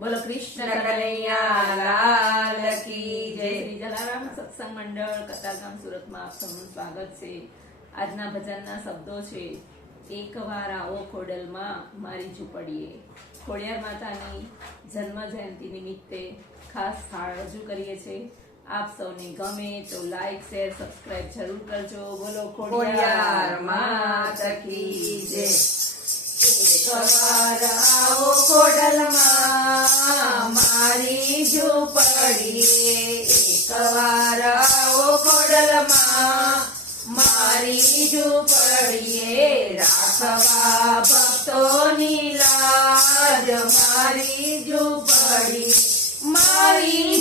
બોલો, કૃષ્ણ કનૈયા જલારામ સત્સંગ મંડળ કતારગામ સુરતમાં આપ સૌનું સ્વાગત છે. આજના ભજનના શબ્દો છે એકવાર આવો ખોડલમાં મારી ઝૂંપડીએ. ખોડિયાર માતાની જન્મ જયંતિ નિમિત્તે ખાસ થાળ રજૂ કરીએ છીએ આપ સૌને ગમે તો લાઈક શેર સબસ્ક્રાઇબ જરૂર કરજો. બોલો, ખોડિયાર માતા કી જય. એકવાર કોડલમાં મારી ઝૂંપડીએ. એકવાર કોડલમાં મારી ઝૂંપડીએ. રાખવા ભક્તોની લાજ મારી ઝૂંપડી. મારી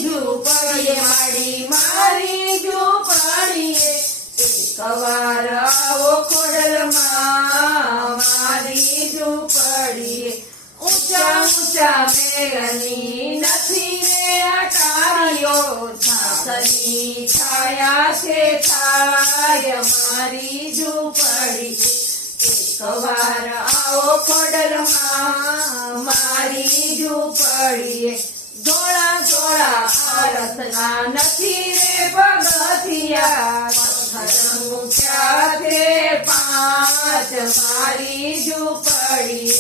છાસની છાયા છે છાય મારી ઝૂંપડી એકવાર આવો ખોડલમાં મારી ઝૂંપડીએ ધોળા ધોળા આળસના નથી રે પગથિયા પથ્થર મૂક્યા છે પાંચ મારી ઝૂંપડીએ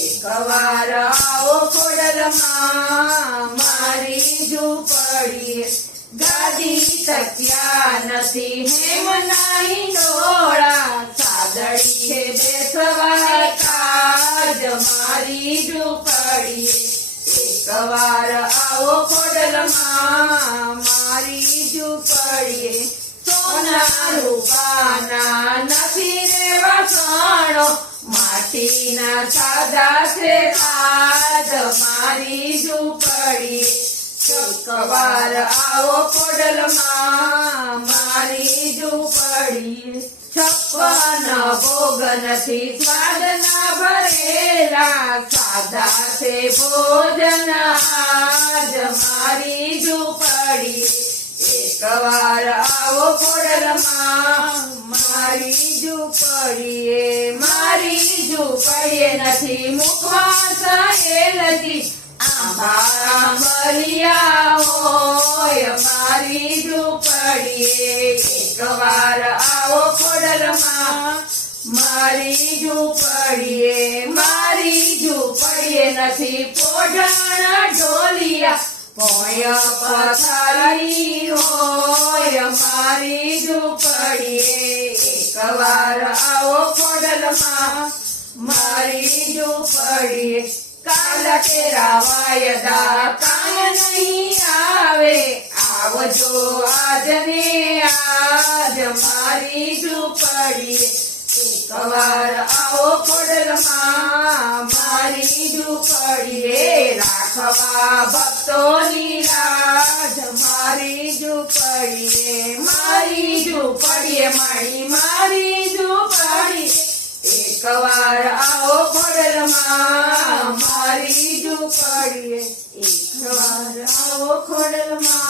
એકવાર આવો ખોડલમાં મારી ઝૂંપડીએ ગાદી તક્યા નથી હેમ નાહી ડોળા સાદડી છે બેસવા કાજ મારી ઝૂંપડીએ. એકવાર આવો ખોડલમાં મારી ઝૂંપડીએ. સોના રૂપાના નથી રેવા સણો માટીના સાદા છે કાજ મારી ઝૂંપડીએ. એકવાર આવો ખોડલમાં મારી ઝૂંપડીએ છપ્પન ભોગ નથી સ્વાદના ભરેલા સાદા છે ભોજન આજ મારી ઝૂંપડીએ એકવાર આવો કોડલમાં મારી ઝૂંપડીએ મારી ઝૂંપડીએ નથી મુખવા સહેલજી આંબા મારી ઝૂંપડીએ મારી ઝૂંપડીએ નથી પોઢાણ ઢોલિયા. પોય પથારી હોય મારી ઝૂંપડીએ. એકવાર આવો ખોડલમાં, મારી ઝૂંપડીએ. કાલ કે વાયદા કાલ નહીં આવે. આવજો આજને આજ મારી ઝૂંપડીએ એકવાર આવો ખોડલમાં મારી ઝૂંપડીએ રાખવા ભક્તોની લાજ મારી ઝૂંપડીએ મારી ઝૂંપડીએ, મારી મારી ઝૂંપડીએ. એકવાર આવો ખોડલમાં મારી ઝૂંપડીએ. એકવાર આવો ખોડલમાં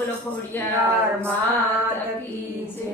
બોલો ખોડિયાર માતા કી જય.